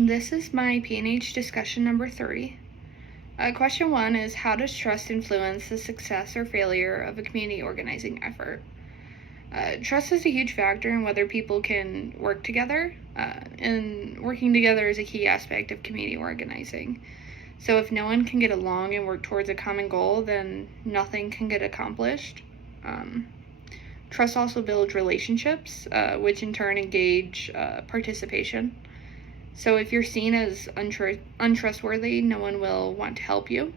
This is my PNH discussion number 3. Question 1 is, how does trust influence the success or failure of a community organizing effort? Trust is a huge factor in whether people can work together, and working together is a key aspect of community organizing. So if no one can get along and work towards a common goal, then nothing can get accomplished. Trust also builds relationships, which in turn engage participation. So if you're seen as untrustworthy, no one will want to help you.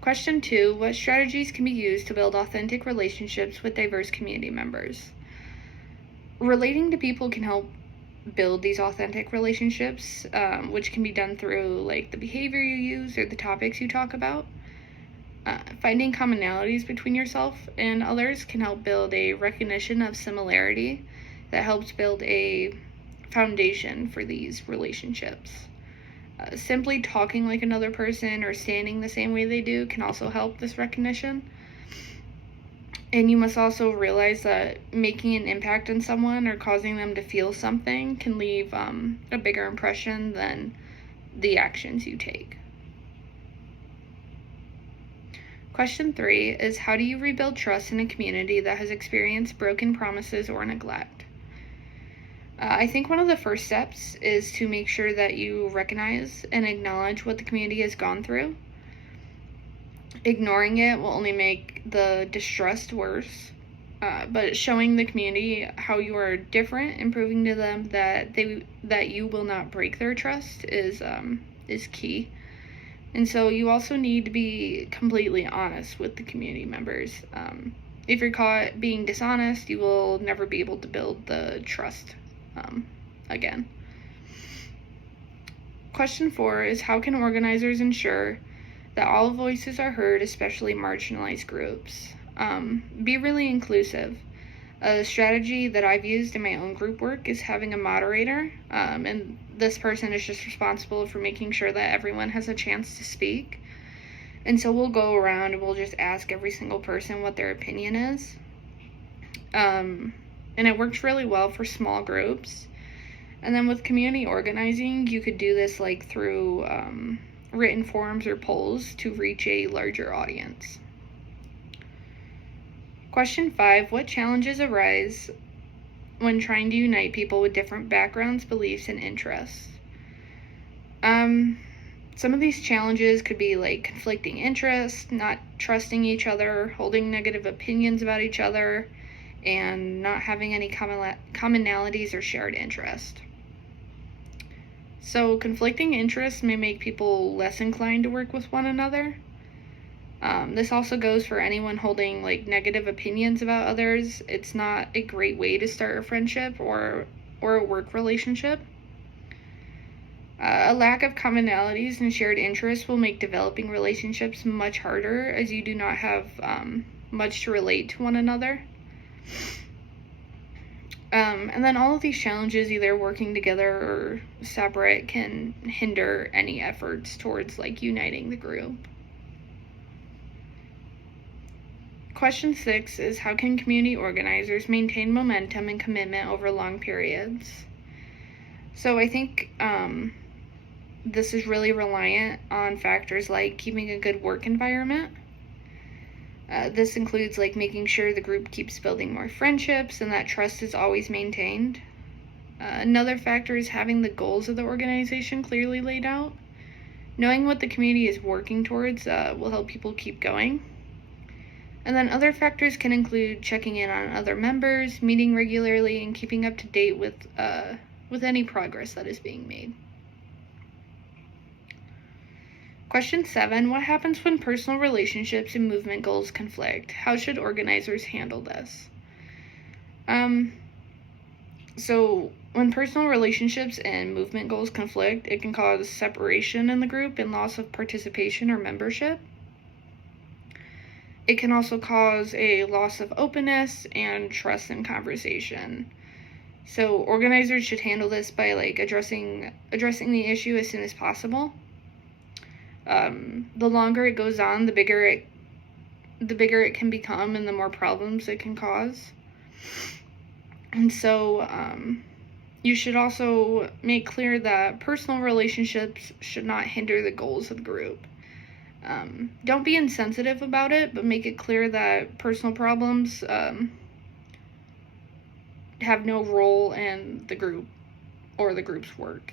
Question 2, what strategies can be used to build authentic relationships with diverse community members? Relating to people can help build these authentic relationships, which can be done through like the behavior you use or the topics you talk about. Finding commonalities between yourself and others can help build a recognition of similarity that helps build a foundation for these relationships. Simply talking like another person or standing the same way they do can also help this recognition. And you must also realize that making an impact on someone or causing them to feel something can leave a bigger impression than the actions you take. Question 3 is, how do you rebuild trust in a community that has experienced broken promises or neglect? I think one of the first steps is to make sure that you recognize and acknowledge what the community has gone through. Ignoring it will only make the distrust worse, but showing the community how you are different and proving to them that you will not break their trust is key. And so you also need to be completely honest with the community members. If you're caught being dishonest, you will never be able to build the trust again. Question 4 is, how can organizers ensure that all voices are heard, especially marginalized groups? Be really inclusive. A strategy that I've used in my own group work is having a moderator, and this person is just responsible for making sure that everyone has a chance to speak. And so we'll go around and we'll just ask every single person what their opinion is. And it works really well for small groups. And then with community organizing, you could do this like through written forms or polls to reach a larger audience. Question 5, what challenges arise when trying to unite people with different backgrounds, beliefs, and interests? Some of these challenges could be like conflicting interests, not trusting each other, holding negative opinions about each other, and not having any commonalities or shared interest. So conflicting interests may make people less inclined to work with one another. This also goes for anyone holding like negative opinions about others. It's not a great way to start a friendship or a work relationship. A lack of commonalities and shared interests will make developing relationships much harder, as you do not have much to relate to one another. And then all of these challenges, either working together or separate, can hinder any efforts towards like uniting the group. Question 6 is, how can community organizers maintain momentum and commitment over long periods? So I think this is really reliant on factors like keeping a good work environment. This includes like making sure the group keeps building more friendships and that trust is always maintained. Another factor is having the goals of the organization clearly laid out. Knowing what the community is working towards will help people keep going. And then other factors can include checking in on other members, meeting regularly, and keeping up to date with any progress that is being made. Question 7, what happens when personal relationships and movement goals conflict? How should organizers handle this? So when personal relationships and movement goals conflict, it can cause separation in the group and loss of participation or membership. It can also cause a loss of openness and trust in conversation. So organizers should handle this by like addressing the issue as soon as possible. The longer it goes on, the bigger it can become and the more problems it can cause. And so You should also make clear that personal relationships should not hinder the goals of the group. Don't be insensitive about it, but make it clear that personal problems have no role in the group or the group's work.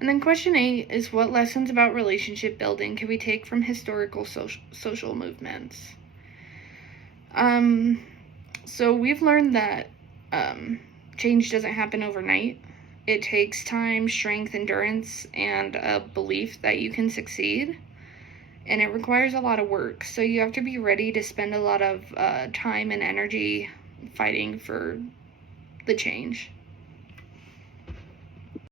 And then question 8 is, what lessons about relationship building can we take from historical social movements? So we've learned that change doesn't happen overnight. It takes time, strength, endurance, and a belief that you can succeed. And it requires a lot of work. So you have to be ready to spend a lot of time and energy fighting for the change.